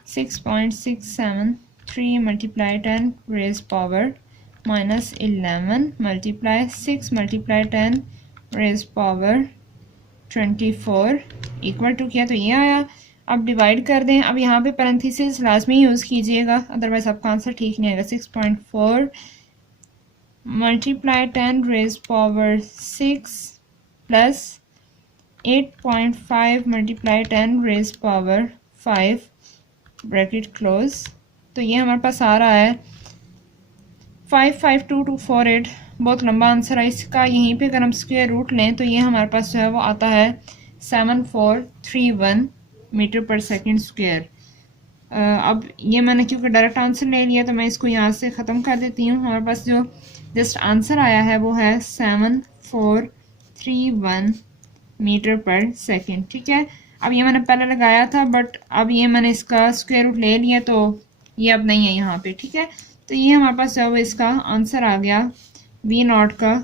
6.673 multiply 10⁻⁻11 multiply 6 multiply 10⁻⁻5 24 equal to किया तो ये आया। अब डिवाइड कर दें। अब यहाँ पे पैरेंथेसिस लाजमी यूज़ कीजिएगा, अदरवाइज आपका आंसर ठीक नहीं आएगा। 6.4 multiply 10 raise power 6 plus 8.5 multiply 10 raise power 5 bracket close. तो ये हमारे पास आ रहा है 552248। बहुत लंबा आंसर है इसका। यहीं पे अगर हम स्क्वायर रूट लें तो ये हमारे पास जो है वो आता है 7431 मीटर पर सेकंड स्क्वायर। अब ये मैंने क्योंकि डायरेक्ट आंसर ले लिया तो मैं इसको यहाँ से ख़त्म कर देती हूँ। हमारे पास जो जस्ट आंसर आया है वो है 7431 मीटर पर सेकंड। ठीक है, अब ये मैंने पहले लगाया था बट अब ये मैंने इसका स्क्वायर रूट ले लिया तो ये अब नहीं है यहाँ पे। ठीक है, तो ये हमारे पास जो है इसका आंसर आ गया V0 का,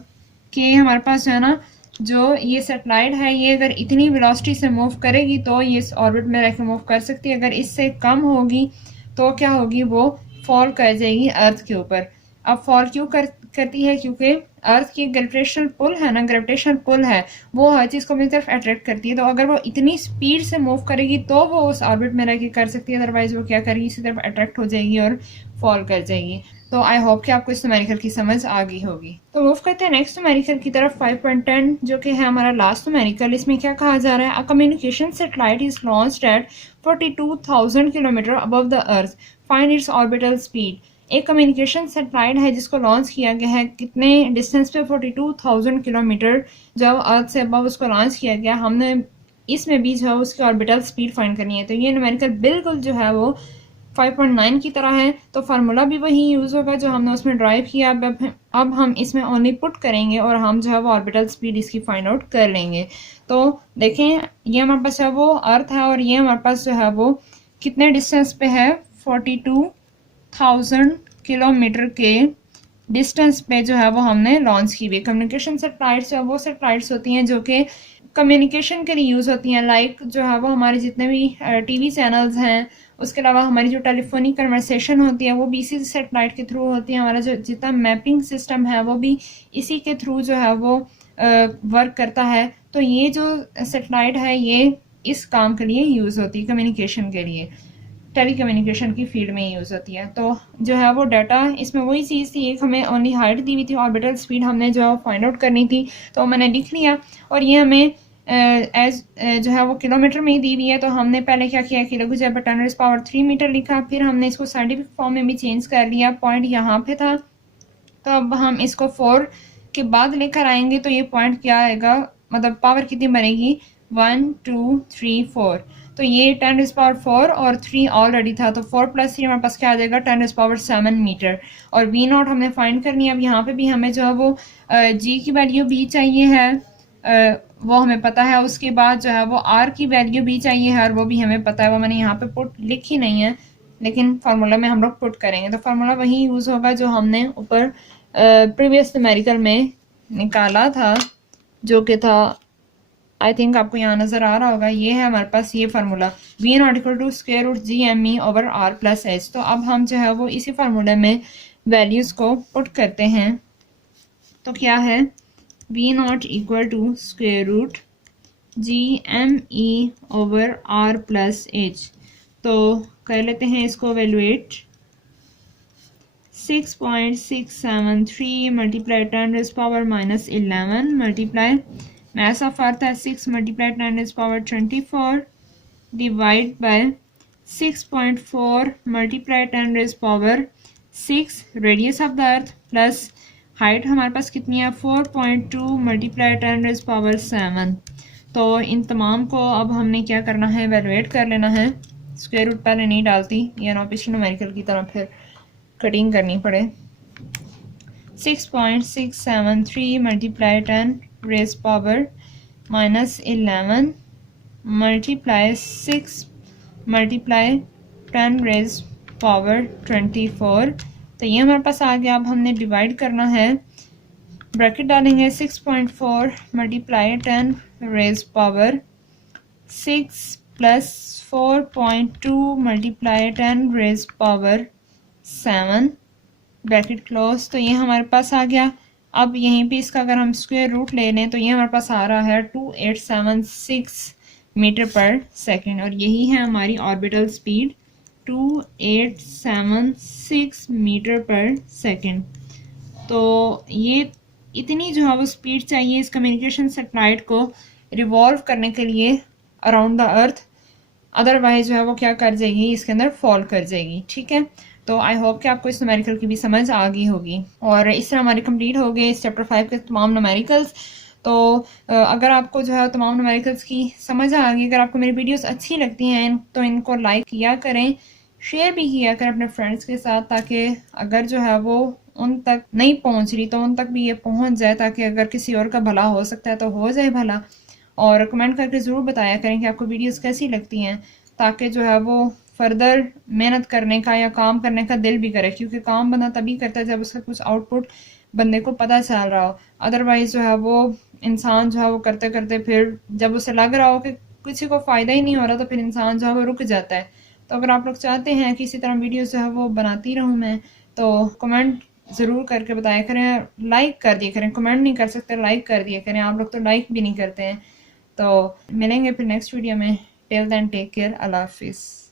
कि हमारे पास जो है ना जो ये सैटेलाइट है ये अगर इतनी वेलोसिटी से मूव करेगी तो ये इस ऑर्बिट में रह के मूव कर सकती है। अगर इससे कम होगी तो क्या होगी, वो फॉल कर जाएगी अर्थ के ऊपर। अब फॉल क्यों करती है, क्योंकि अर्थ की ग्रेविटेशनल पुल है ना, ग्रेविटेशनल पुल है वो हर चीज़ को अपनी तरफ अट्रैक्ट करती है। तो अगर वो इतनी स्पीड से मूव करेगी तो वो उस ऑर्बिट में रह के कर सकती है, अदरवाइज वो क्या करेगी, इसी तरफ अट्रैक्ट हो जाएगी और फॉल कर जाएगी। तो आई होप कि आपको इस न्यूमेरिकल की समझ आ गई होगी। तो मूव करते हैं नेक्स्ट न्यूमेरिकल की तरफ 5.10 जो कि है हमारा लास्ट न्यूमेरिकल। इसमें क्या कहा जा रहा है, a communication satellite is launched at 42,000 kilometre above the earth, find its orbital speed. एक कम्युनिकेशन सैटेलाइट है जिसको लॉन्च किया गया है कितने डिस्टेंस पे, 42,000 किलोमीटर जब अर्थ से अबव उसको लॉन्च किया गया। हमने इसमें भी जो है उसकी ऑर्बिटल स्पीड फाइंड करनी है। तो ये न्यूमेरिकल बिल्कुल जो है वो 5.9 की तरह है, तो फार्मूला भी वही यूज़ होगा जो हमने उसमें ड्राइव किया। अब हम इसमें ओनली पुट करेंगे और हम जो है वो ऑर्बिटल स्पीड इसकी फाइंड आउट कर लेंगे। तो देखें ये हमारे पास है वो अर्थ है और ये हमारे पास जो है वो कितने डिस्टेंस पे है, 42,000 किलोमीटर के डिस्टेंस पे जो है वो हमने लॉन्च की हुई। कम्युनिकेशन सैटेलाइट्स जो है वो सैटेलाइट्स होती हैं जो कि कम्युनिकेशन के लिए यूज़ होती हैं। लाइक जो है वो हमारे जितने भी टीवी चैनल्स हैं, उसके अलावा हमारी जो टेलीफोनिक कन्वर्सेशन होती है वो भी इसी सैटेलाइट के थ्रू होती है। हमारा जो जितना मैपिंग सिस्टम है वो भी इसी के थ्रू जो है वो वर्क करता है। तो ये जो सैटेलाइट है ये इस काम के लिए यूज़ होती है, कम्युनिकेशन के लिए, टेली कम्युनिकेशन की फील्ड में यूज़ होती है। तो जो है वो डाटा इसमें वही चीज़ थी, एक हमें ओनली हाइट दी हुई थी, ऑर्बिटल स्पीड हमने जो है फाइंड आउट करनी थी तो मैंने लिख लिया। और ये हमें एज जो है वो किलोमीटर में ही दी हुई है। तो हमने पहले क्या किया, किलोमीटर पर 10⁻³ मीटर लिखा, फिर हमने इसको साइंटिफिक फॉर्म में भी चेंज कर लिया। पॉइंट यहाँ पे था तो अब हम इसको 4 के बाद लेकर आएंगे तो ये पॉइंट क्या आएगा, मतलब पावर कितनी बनेगी, 1 2 3 4। तो ये 10⁻⁴ और 3 ऑलरेडी था तो 4 + 3 हमारे पास क्या आ जाएगा 10⁻⁷ मीटर। और V0 हमने फाइंड करनी है। अब यहाँ पे भी हमें जो है वो G की वैल्यू भी चाहिए है, वो हमें पता है। उसके बाद जो है वो R की वैल्यू भी चाहिए है और वो भी हमें पता है, वो मैंने यहाँ पे पुट लिखी नहीं है लेकिन फार्मूला में हम लोग पुट करेंगे। तो फार्मूला वही यूज़ होगा जो हमने ऊपर प्रीवियस न्यूमेरिकल में निकाला था, जो कि था आई थिंक आपको यहाँ नज़र आ रहा होगा। ये है हमारे पास ये फार्मूला V0 = √G/m/r+h। तो अब हम जो है वो इसी फार्मूले में वैल्यूज़ को पुट करते हैं। तो क्या है, V0 = √G/m/r+h। तो कर लेते हैं इसको valuate. 6.673 multiply 10⁻⁻11 multiply mass of earth है 6 multiply 10⁻24 divide by 6.4 multiply 10⁻6 radius of the earth plus height हमारे पास कितनी है 4.2 मल्टीप्लाई 10⁻7। तो इन तमाम को अब हमने क्या करना है, एवेलुएट कर लेना है। स्क्वायर रूट पहले नहीं डालती, या नॉपिशन न्यूमेरिकल की तरह फिर कटिंग करनी पड़े। 6.673 मल्टीप्लाई 10⁻⁻11 मल्टीप्लाई 6 मल्टीप्लाई 10⁻24। तो ये हमारे पास आ गया। अब हमने डिवाइड करना है, ब्रैकेट डालेंगे 6.4 multiply 10⁻6 plus 4.2 multiply 10⁻7 bracket close. तो ये हमारे पास आ गया। अब यहीं पे इसका अगर हम स्क्वायर रूट ले लें तो ये हमारे पास आ रहा है 2876 मीटर पर सेकेंड, और यही है हमारी ऑर्बिटल स्पीड 2876 मीटर पर सेकेंड। तो ये इतनी जो है वो स्पीड चाहिए इस कम्युनिकेशन सैटेलाइट को रिवॉल्व करने के लिए अराउंड द अर्थ, अदरवाइज जो है वो क्या कर जाएगी, इसके अंदर फॉल कर जाएगी। ठीक है, तो आई होप कि आपको इस न्यूमेरिकल की भी समझ आ गई होगी। और इस तरह हमारे कंप्लीट हो गए इस चैप्टर 5 के तमाम न्यूमेरिकल्स। तो अगर आपको जो है तमाम न्यूमेरिकल्स की समझ आ गई, अगर आपको मेरी वीडियोस अच्छी लगती हैं तो इनको लाइक किया करें, शेयर भी किया करें अपने फ्रेंड्स के साथ, ताकि अगर जो है वो उन तक नहीं पहुंच रही तो उन तक भी ये पहुंच जाए, ताकि अगर किसी और का भला हो सकता है तो हो जाए भला। और कमेंट करके ज़रूर बताया करें कि आपको वीडियोस कैसी लगती हैं, ताकि जो है वो फर्दर मेहनत करने का या काम करने का दिल भी करे, क्योंकि काम बंदा तभी करता है जब उसका कुछ आउटपुट बंदे को पता चल रहा हो। अदरवाइज जो है वो इंसान जो है वो करते करते फिर जब उसे लग रहा हो कि किसी को फ़ायदा ही नहीं हो रहा तो फिर इंसान जो है वो रुक जाता है। तो अगर आप लोग चाहते हैं कि इसी तरह वीडियोस जो है वो बनाती रहूँ मैं, तो कमेंट ज़रूर करके बताया करें, लाइक कर दिया करें, कमेंट नहीं कर सकते लाइक कर दिया करें, आप लोग तो लाइक भी नहीं करते हैं। तो मिलेंगे फिर नेक्स्ट वीडियो में, टिल देन टेक केयर, अल्लाह हाफिज़।